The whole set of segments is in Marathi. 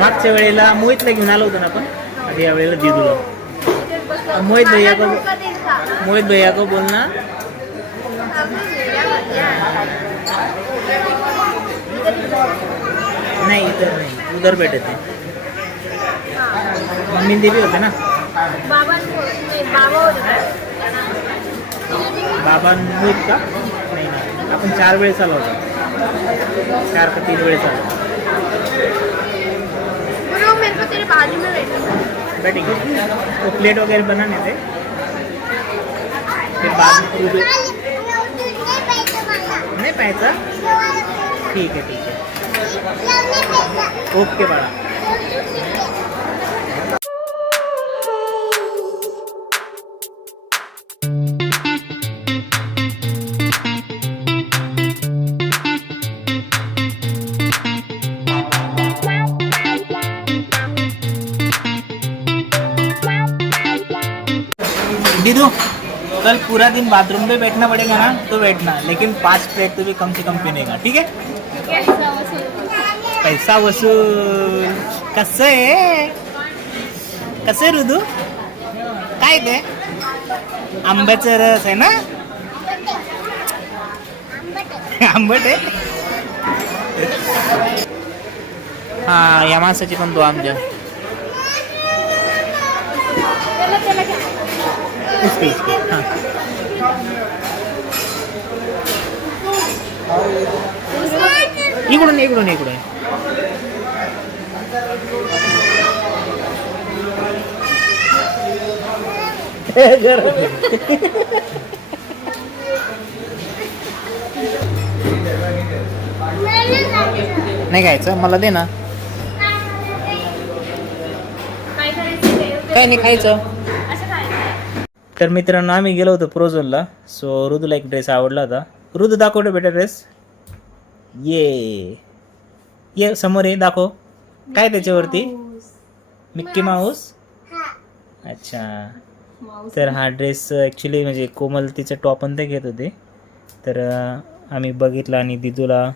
मागच्या वेळेला मोहितला घेऊन आलो होतो ना आपण, आणि या वेळेला दीदूला. मोहित भैया को बोलना नाही, इधर नाही, उधर बैठे थे. मम्मी दीदी होते ना. बाबा मोहित का नाही ना, आपण 4 वेळेस आलो होतो. 4 का 3 वेळेस आलो. बैठेंगे तो प्लेट वगैरह बनाने थे, फिर बाद में नहीं पाहायचा. ठीक आहे, ठीक आहे. ओके बाळा. दीदू, कल पूरा दिन बाथरूम में बैठना पड़ेगा ना, तो बैठना, लेकिन 5 प्लेट तो भी कम से कम पीने का, ठीक है. पैसा वसूल. कसं आहे, कसं आहे ऋतू, काय ते आंब्याचा रस आहे ना. आंबट आहे. हा, या माणसाची पण 2 आंब्या. हाँ. इकडून इकडून इकडून. नाही खायचं, मला दे ना. काय नाही खायचं. तर मित्रांनो, आम्ही गेलो होतो प्रोझोनला. सो ऋतूला एक ड्रेस आवडला होता. ऋतू दाखवतो बेटा ड्रेस. ये समोर ये, दाखव काय त्याच्यावरती. Mickey Mouse. अच्छा, तर हा ड्रेस ॲक्च्युली म्हणजे कोमल तिचं टॉप पण ते घेत होते. तर आम्ही बघितला आणि दिदूला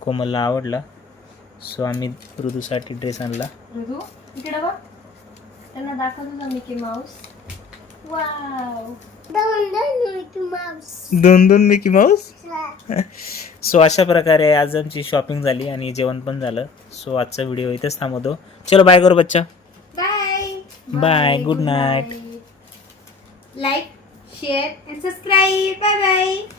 कोमलला आवडला. सो आम्ही ऋतूसाठी ड्रेस आणला. ऋतू इकडे बघ, त्यांना दाखव तुझा Mickey Mouse. Wow, 2 Mickey Mouse. So अशा प्रकारे आज आमची शॉपिंग झाली आणि जेवण पण झालं. सो आजचा व्हिडिओ इथेच थांबवतो. चलो बाय करो बच्चा. Bye bye, good night. Like, share and subscribe. Bye bye.